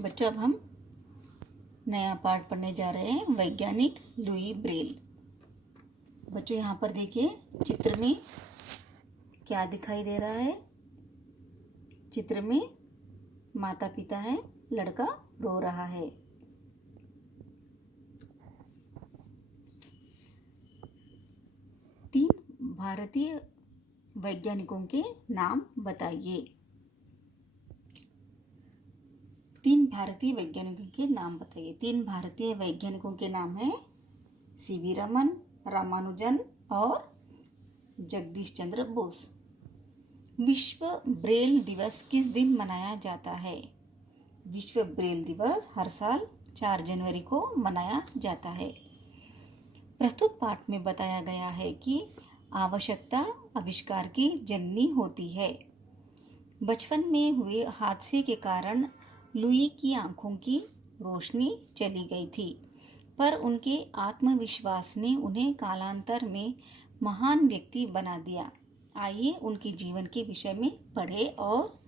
बच्चों, अब हम नया पाठ पढ़ने जा रहे हैं, वैज्ञानिक लुई ब्रेल। बच्चों, यहाँ पर देखिए चित्र में क्या दिखाई दे रहा है। चित्र में माता पिता है, लड़का रो रहा है। तीन भारतीय वैज्ञानिकों के नाम बताइए। तीन भारतीय वैज्ञानिकों के नाम बताइए। तीन भारतीय वैज्ञानिकों के नाम हैं सीवी रमन, रामानुजन और जगदीश चंद्र बोस। विश्व ब्रेल दिवस किस दिन मनाया जाता है? विश्व ब्रेल दिवस हर साल 4 जनवरी को मनाया जाता है। प्रस्तुत पाठ में बताया गया है कि आवश्यकता आविष्कार की जननी होती है। बचपन में हुए हादसे के कारण लुई की आंखों की रोशनी चली गई थी, पर उनके आत्मविश्वास ने उन्हें कालांतर में महान व्यक्ति बना दिया। आइए उनके जीवन के विषय में पढ़ें और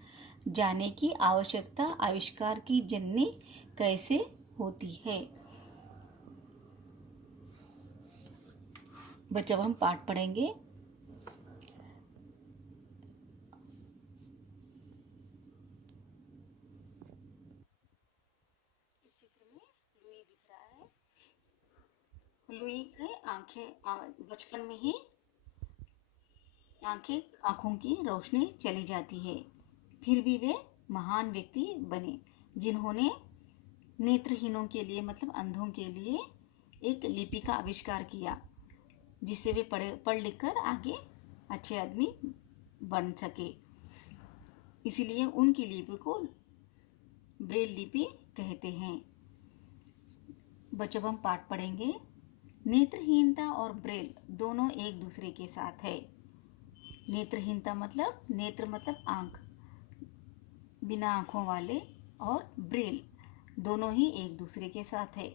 जाने की आवश्यकता आविष्कार की जननी कैसे होती है। बच्चों, हम पाठ पढ़ेंगे। लुई के बचपन में ही आंखों की रोशनी चली जाती है, फिर भी वे महान व्यक्ति बने, जिन्होंने नेत्रहीनों के लिए मतलब अंधों के लिए एक लिपि का आविष्कार किया, जिससे वे पढ़ लिख कर आगे अच्छे आदमी बन सके। इसीलिए उनकी लिपि को ब्रेल लिपि कहते हैं। बच्चों, हम पाठ पढ़ेंगे। नेत्रहीनता और ब्रेल दोनों एक दूसरे के साथ है। नेत्रहीनता मतलब नेत्र मतलब आंख, बिना आंखों वाले, और ब्रेल दोनों ही एक दूसरे के साथ है।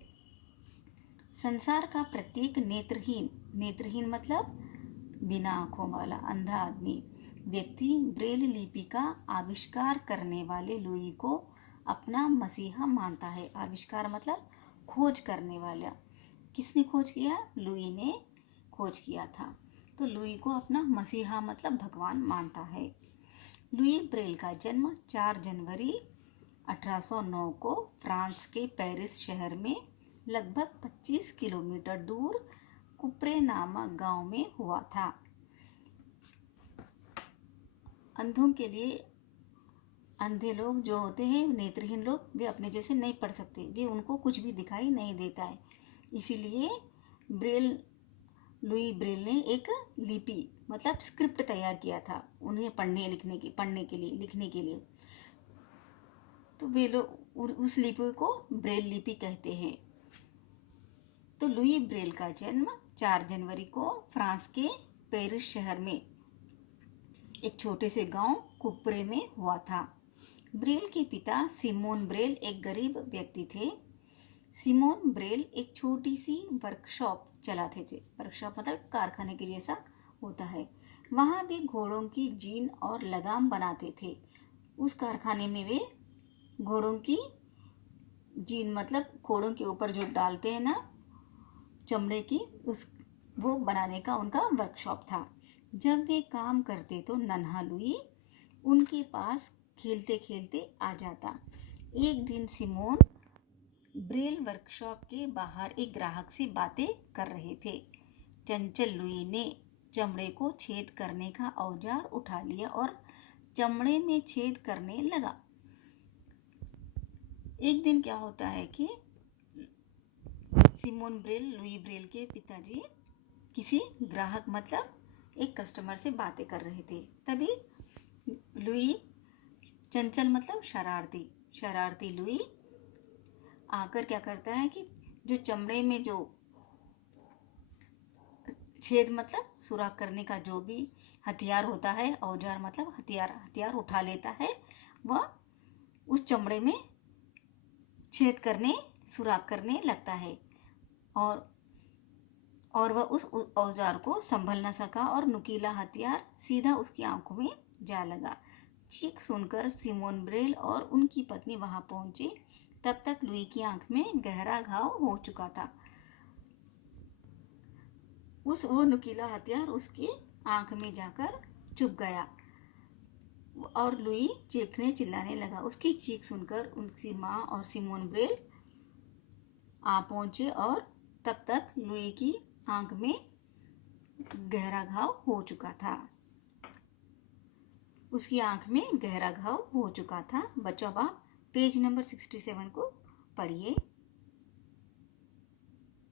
संसार का प्रत्येक नेत्रहीन मतलब बिना आंखों वाला अंधा आदमी व्यक्ति ब्रेल लिपि का आविष्कार करने वाले लुई को अपना मसीहा मानता है। आविष्कार मतलब खोज करने वाला। किसने खोज किया? लुई ने खोज किया था। तो लुई को अपना मसीहा मतलब भगवान मानता है। लुई ब्रेल का जन्म 4 जनवरी 1809 को फ्रांस के पेरिस शहर में लगभग 25 किलोमीटर दूर कुप्रे नामक गांव में हुआ था। अंधों के लिए, अंधे लोग जो होते हैं, नेत्रहीन लोग, वे अपने जैसे नहीं पढ़ सकते, वे उनको कुछ भी दिखाई नहीं देता है। इसीलिए लुई ब्रेल ने एक लिपि मतलब स्क्रिप्ट तैयार किया था उन्हें लिखने के लिए। तो वे लोग उस लिपि को ब्रेल लिपि कहते हैं। तो लुई ब्रेल का जन्म 4 जनवरी को फ्रांस के पेरिस शहर में एक छोटे से गांव कुप्रे में हुआ था। ब्रेल के पिता सिमोन ब्रेल एक गरीब व्यक्ति थे। सिमोन ब्रेल एक छोटी सी वर्कशॉप चलाते थे। वर्कशॉप मतलब कारखाने के जैसा होता है। वहाँ वे घोड़ों की जीन और लगाम बनाते थे। उस कारखाने में वे घोड़ों की जीन मतलब घोड़ों के ऊपर जो डालते हैं ना चमड़े की, वो बनाने का उनका वर्कशॉप था। जब वे काम करते तो नन्हा लुई उनके पास खेलते खेलते आ जाता। एक दिन सिमोन ब्रेल वर्कशॉप के बाहर एक ग्राहक से बातें कर रहे थे। चंचल लुई ने चमड़े को छेद करने का औजार उठा लिया और चमड़े में छेद करने लगा। एक दिन क्या होता है कि सिमोन ब्रेल, लुई ब्रेल के पिताजी किसी ग्राहक मतलब एक कस्टमर से बातें कर रहे थे। तभी लुई, चंचल मतलब शरारती लुई आकर क्या करता है कि जो चमड़े में जो छेद मतलब सुराख करने का जो भी हथियार होता है, औजार मतलब हथियार उठा लेता है। वह उस चमड़े में छेद करने, सुराख करने लगता है और वह उस औजार को संभल न सका और नुकीला हथियार सीधा उसकी आंखों में जा लगा। चीख सुनकर सिमोन ब्रेल और उनकी पत्नी वहां पहुंचे। तब तक लुई की आंख में गहरा घाव हो चुका था। वो नुकीला हथियार उसकी आंख में जाकर चुभ गया और लुई चीखने चिल्लाने लगा। उसकी चीख सुनकर उनकी माँ और सिमोन ब्रेल आ पहुंचे और तब तक लुई की आंख में गहरा घाव हो चुका था। उसकी आंख में गहरा घाव हो चुका था। बच्चों, आप पेज नंबर 67 को पढ़िए।